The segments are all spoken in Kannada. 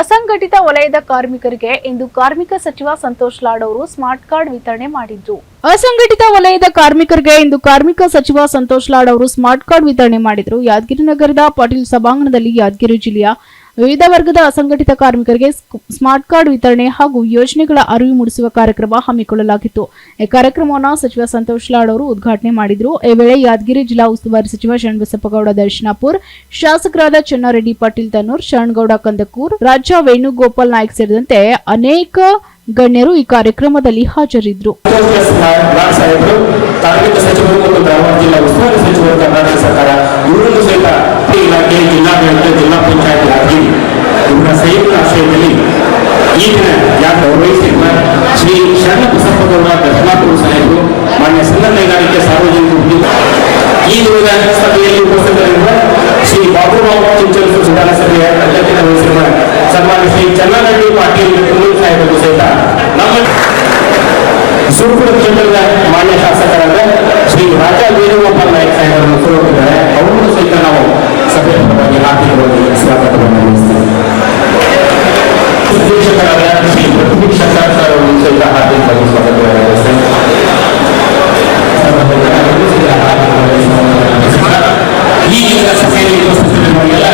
ಅಸಂಘಟಿತ ವಲಯದ ಕಾರ್ಮಿಕರಿಗೆ ಇಂದು ಕಾರ್ಮಿಕ ಸಚಿವ ಸಂತೋಷ್ ಲಾಡ್ ಅವರು ಸ್ಮಾರ್ಟ್ ಕಾರ್ಡ್ ವಿತರಣೆ ಮಾಡಿದ್ರು. ಅಸಂಘಟಿತ ವಲಯದ ಕಾರ್ಮಿಕರಿಗೆ ಇಂದು ಕಾರ್ಮಿಕ ಸಚಿವ ಸಂತೋಷ್ ಲಾಡ್ ಅವರು ಸ್ಮಾರ್ಟ್ ಕಾರ್ಡ್ ವಿತರಣೆ ಮಾಡಿದ್ರು. ಯಾದಗಿರಿ ನಗರದ ಪಾಟೀಲ್ ಸಭಾಂಗಣದಲ್ಲಿ ಯಾದಗಿರಿ ಜಿಲ್ಲೆಯ ವಿವಿಧ ವರ್ಗದ ಅಸಂಘಟಿತ ಕಾರ್ಮಿಕರಿಗೆ ಸ್ಮಾರ್ಟ್ ಕಾರ್ಡ್ ವಿತರಣೆ ಹಾಗೂ ಯೋಜನೆಗಳ ಅರಿವು ಮೂಡಿಸುವ ಕಾರ್ಯಕ್ರಮ ಹಮ್ಮಿಕೊಳ್ಳಲಾಗಿತ್ತು. ಈ ಕಾರ್ಯಕ್ರಮವನ್ನು ಸಚಿವ ಸಂತೋಷ್ ಲಾಡ್ ಅವರು ಉದ್ಘಾಟನೆ ಮಾಡಿದರು. ಈ ವೇಳೆ ಯಾದಗಿರಿ ಜಿಲ್ಲಾ ಉಸ್ತುವಾರಿ ಸಚಿವ ಶರಣಬಸಪ್ಪಗೌಡ ದರ್ಶನಾಪುರ್, ಶಾಸಕರಾದ ಚೆನ್ನಾರೆಡ್ಡಿ ಪಾಟೀಲ್ ತನ್ನೂರ್, ಶರಣಗೌಡ ಕಂದಕೂರ್ ರಾಜ್ಯ ವೇಣುಗೋಪಾಲ್ ನಾಯ್ಕ್ ಸೇರಿದಂತೆ ಅನೇಕ ಗಣ್ಯರು ಈ ಕಾರ್ಯಕ್ರಮದಲ್ಲಿ ಹಾಜರಿದ್ದರು ಸಚಿವರು ಮತ್ತು ಧಾರವಾಡ ಜಿಲ್ಲಾ ಉಸ್ತುವಾರಿ ಸಚಿವರು ಕರ್ನಾಟಕ ಸರ್ಕಾರ ಇವರನ್ನು ಸಹಿತ ಈ ಇಲಾಖೆ ಜಿಲ್ಲಾಡಳಿತ ಜಿಲ್ಲಾ ಪಂಚಾಯತ್ ಯಾದಗಿರಿ ಇವರ ಸಂಯುಕ್ತ ಆಶ್ರಯದಲ್ಲಿ ಈ ದಿನ ಗೌರವಿಸಿರುವ ಶ್ರೀ ಶರಣ ಬಸಪ್ಪಗೌಡ ದರ್ಶನಾಪುರ ಸಾಹೇಬರು, ಮಾನ್ಯ ಸಣ್ಣ ಕೈಗಾರಿಕೆ ಸಾರ್ವಜನಿಕ ಉದ್ಯೋಗ ಈ ದಿನದ ಸಭೆಯಲ್ಲಿ ಉಪಸ್ಥಿತರಿರುವ ಶ್ರೀ ಬಾಬುರಾವ್ ಚಿಂಚಲ್ ವಿಧಾನಸಭೆಯ ಅಧ್ಯಕ್ಷತೆ ವಹಿಸಿರುವ ಸನ್ಮಾನ್ಯ ಶ್ರೀ ಚನ್ನನಹಳ್ಳಿ ಪಾಟೀಲ್ ಸಾಹೇಬರು ಸಹಿತ ನಮ್ಮ ಸುರಪುರ ಕ್ಷೇತ್ರದ ಮಾನ್ಯ ಶಾಸಕರಾದ ಶ್ರೀ ರಾಜಾ ವೇಣುಗೋಪಾಲ್ ನಾಯಕ್ ಸಾಹೇಬರನ್ನು ಸುರಪುರಿದ್ದಾರೆ ಅವರನ್ನು ಸಹಿತ ನಾವು ಸಭೆಯ ಪರವಾಗಿ ಆರ್ಥಿಕವಾಗಿ ಸ್ವಾಗತವನ್ನು ಸಹಿತ ಹಾರ್ದಿಕವಾಗಿ ಸ್ವಾಗತವನ್ನು ವಹಿಸುತ್ತಾ ಈ ದಿನದ ಸಭೆಯಲ್ಲಿ ಉಪಸ್ಥಿತರಿರುವ ಎಲ್ಲ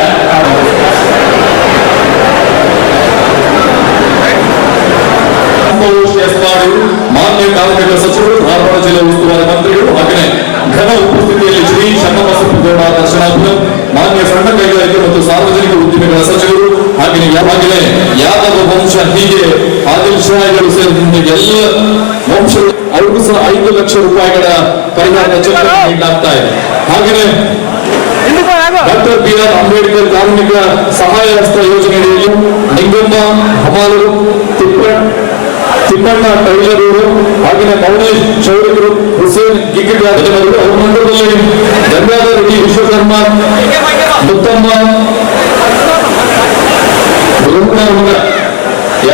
ಸಂತೋಷ್ ಎಸ್ಪಾಡು ಮಾನ್ಯ ಕಾರ್ಮಿಕ ಸಚಿವರು ಧಾರವಾಡ ಜಿಲ್ಲಾ ಉಸ್ತುವಾರಿ ಮಂತ್ರಿಗಳು ಹಾಗೆಯೇ ಘನ ಉಪಸ್ಥಿತಿಯಲ್ಲಿ ಶ್ರೀ ಶರಣಬಸಪ್ಪಗೌಡ ದರ್ಶನಾಪುರ ಮಾನ್ಯ ಸಣ್ಣ ಕೈಗಾರಿಕೆ ಮತ್ತು ಸಾರ್ವಜನಿಕ ಉದ್ದಿಮೆಗಳ ಸಚಿವರು, ಹಾಗೆಯೇ ಯಾವಾಗಲೇ ಯಾದವ ವಂಶ ಹೀಗೆ ಶಾಹಿಗಳು ಸೇರಿದಂತೆ ಎಲ್ಲ ವಂಶ ಅವ್ರಿಗೂ ಸಹ ಐದು ಲಕ್ಷ ರೂಪಾಯಿಗಳ ಪರಿಹಾರ ಚೆಕ್ ನೀಡಲಾಗ್ತಾ ಇದೆ. ಹಾಗೆಯೇ ಡಾಕ್ಟರ್ ಬಿ ಆರ್ ಅಂಬೇಡ್ಕರ್ ಕಾರ್ಮಿಕ ಸಹಾಯ ಹಸ್ತ ಯೋಜನೆಯಲ್ಲಿ ನಿಂಗಮ್ಮ, ಹಮಾಲರು ತಿಪ್ಪ ತಿಮ್ಮಣ್ಣ ಟೈಲರೂರು, ಹಾಗೆಯೇ ಮೌನೇಶ್ ಚೌರಿಕರು ಹುಸೇನ್ ಗಿಗ್ಗಿಗಾರರು ಅವರು ಮಂಡಲದಲ್ಲಿ ಗಂಗಾಧರ ರೆಡ್ಡಿ ವಿಶ್ವಕರ್ಮ.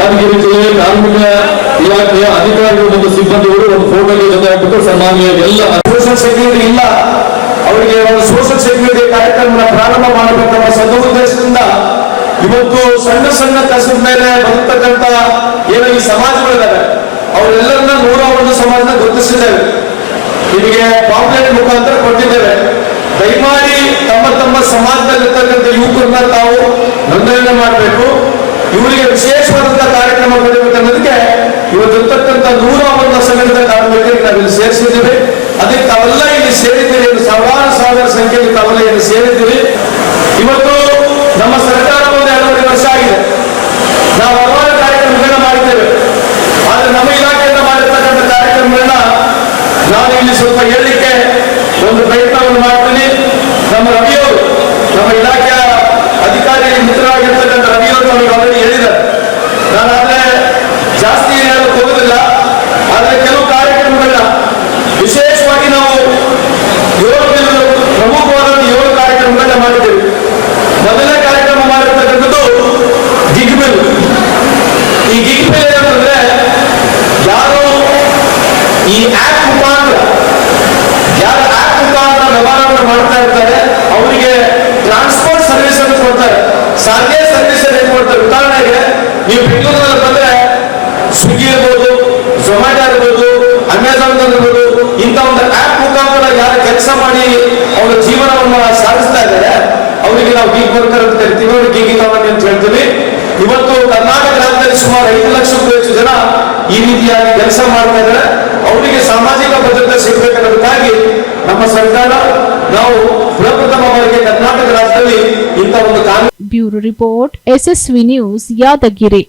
ಯಾದಗಿರಿ ಜಿಲ್ಲೆಯ ಕಾರ್ಮಿಕ ಇಲಾಖೆಯ ಅಧಿಕಾರಿಗಳು ಮತ್ತು ಸಿಬ್ಬಂದಿಗಳು ಒಂದು ಫೋಟೋಗೆ ಜೊತೆ ಹಾಕಿಬಿಟ್ಟು ಸನ್ಮಾನ್ಯ ಎಲ್ಲ ಸೋಷಲ್ ಸೆಕ್ಯೂರಿಟಿ ಇಲ್ಲ. ಅವರಿಗೆ ಒಂದು ಸೋಷಲ್ ಸೆಕ್ಯೂರಿಟಿ ಕಾರ್ಯಕ್ರಮ ಪ್ರಾರಂಭ ಮಾಡಬೇಕೆಂಬ ಸದುದ್ದೇಶದಿಂದ ಇವತ್ತು ಸಣ್ಣ ಸಣ್ಣ ಕಸದ ಮೇಲೆ ಬದುಕ್ತಕ್ಕಂತ ಏನ ಈ ಸಮಾಜಗಳಿದ್ದಾವೆ ಅವರೆಲ್ಲರನ್ನ ನೂರ ಒಂದು ಸಮಾಜದ ಗುರುತಿಸಿದ್ದೇವೆ. ನಿಮಗೆ ಪಾಂಪ್ಲೆಟ್ ಮುಖಾಂತರ ಕೊಟ್ಟಿದ್ದೇವೆ. ದಯಮಾಡಿ ತಮ್ಮ ತಮ್ಮ ಸಮಾಜದಲ್ಲಿರ್ತಕ್ಕಂಥ ಯುವಕರನ್ನ ತಾವು ನೋಂದಣಿ ಮಾಡಬೇಕು. ಇವರಿಗೆ ವಿಶೇಷವಾದಂತಹ ಕಾರ್ಯಕ್ರಮ ಕೊಡಬೇಕು ಇವತ್ತು ಇವತ್ತಿರ್ತಕ್ಕಂಥ ನೂರ ಒಂದು ಸಂಘಟದ ಕಾರ್ಮಿಕರಿಗೆ ನಾವಿಲ್ಲಿ ಸೇರಿಸಿದ್ದೀವಿ. ಅದಕ್ಕೆ ತಾವೆಲ್ಲ ಇಲ್ಲಿ ಸೇರಿದ್ದೀರಿ ಸಾವಿರಾರು ಸಾವಿರ ಸಂಖ್ಯೆಯಲ್ಲಿ ತಾವೆಲ್ಲ ಇಲ್ಲಿ ಸೇರಿದ್ದೀರಿ. ಇವತ್ತು ನಮ್ಮ ಸರ್ಕಾರ ಒಂದು ಎರಡೂವರೆ ವರ್ಷ ಆಗಿದೆ ನಾವು ಹಲವಾರು ಕಾರ್ಯಕ್ರಮಗಳನ್ನ ಮಾಡಿದ್ದೇವೆ ಆದ್ರೆ ನಮ್ಮ ಇಲಾಖೆಯಿಂದ ಮಾಡಿರ್ತಕ್ಕಂಥ ಕಾರ್ಯಕ್ರಮಗಳನ್ನ ನಾನು ಇಲ್ಲಿ ಸ್ವಲ್ಪ ಹೇಳಲಿಕ್ಕೆ ಒಂದು ಪ್ರಯತ್ನವನ್ನು ಮಾಡ್ತೀನಿ ನಮ್ಮ ರವಿಯವರು ನಮ್ಮ ಇಲಾಖೆಯ ಅಧಿಕಾರಿ ಮಿತ್ರರಾಗಿರ್ತಕ್ಕಂಥ ರವಿಯವರು ನಮಗೆ ಆಲ್ರೆಡಿ ಹೇಳಿದ್ದಾರೆ ನಾನಾದ್ರೆ ಜಾಸ್ತಿ ಹೇಳಕ್ಕೆ ಹೋಗೋದಿಲ್ಲ ಆದರೆ ಕೆಲವು ಕಾರ್ಯಕ್ರಮಗಳನ್ನ ವಿಶೇಷವಾಗಿ ನಾವು ಏಳು ಪ್ರಮುಖವಾದಂತಹ ಪ್ರಮುಖವಾದ ಏಳು ಕಾರ್ಯಕ್ರಮಗಳನ್ನ ಮಾಡಿದ್ದೇವೆ. ಮೊದಲನೇ ಕಾರ್ಯಕ್ರಮ ಮಾಡಿರ್ತಕ್ಕಂಥದ್ದು ಗಿಗ್ಬಿಲ್ ಈ ಗಿಗ್ ಬಿಲ್ ಏನಂದ್ರೆ ಯಾರು ಈ ಆಪ್ ಮುಖಾಂತರ, ಯಾರು ಆಪ್ ಮುಖಾಂತರ ವ್ಯವಹಾರವನ್ನು ಮಾಡ್ತಾ ಇರ್ತಾರೆ, ಅವರಿಗೆ ಟ್ರಾನ್ಸ್ಪೋರ್ಟ್ ಸರ್ವಿಸ್ ಅನ್ನು ಕೊಡ್ತಾರೆ. ಸಾರಿಗೆ ಸರ್ವಿಸ್ ಅನ್ನು ಏನ್ ಕೊಡ್ತಾರೆ ಉದಾಹರಣೆಗೆ ನೀವು ಬೆಂಗಳೂರಿನಲ್ಲಿ ಬಂದ್ರೆ ಸ್ವಿಗ್ಗಿ ಇರ್ಬೋದು ಝೊಮ್ಯಾಟೊ ಇರ್ಬೋದು ಅಮೆಝಾನ್ ಇರ್ಬೋದು, ಇಂಥ ಒಂದು ಆಪ್ ಮುಖಾಂತರ ಯಾರು ಕೆಲಸ ಮಾಡಿ ಅವರ ಜೀವನವನ್ನು ಸಾಧಿಸ್ತಾ ಇದ್ದಾರೆ, ಅವರಿಗೆ ನಾವು ಗೀಗ್ ವರ್ಕರ್ ಅಂತ ಕರಿತೀವಿ ಅವ್ರಿಗೆ ಅಂತ ಹೇಳ್ತೀವಿ. ಇವತ್ತು ಕರ್ನಾಟಕ ರಾಜ್ಯದಲ್ಲಿ ಸುಮಾರು ಐದು ಲಕ್ಷಕ್ಕೂ ಹೆಚ್ಚು ಜನ ಈ ರೀತಿಯಾಗಿ ಕೆಲಸ ಮಾಡ್ತಾ ಇದ್ದಾರೆ. ಅವರಿಗೆ ಸಾಮಾಜಿಕ ಭದ್ರತೆ ಸಿಗಬೇಕನ್ನೋದಕ್ಕಾಗಿ ನಮ್ಮ ಸರ್ಕಾರ ನಾವು ಪ್ರಪ್ರಥಮವಾಗಿ ಕರ್ನಾಟಕ ರಾಜ್ಯದಲ್ಲಿ ಇಂಥ ಒಂದು ಕಾನೂನು bureau report SSV news Yadgiri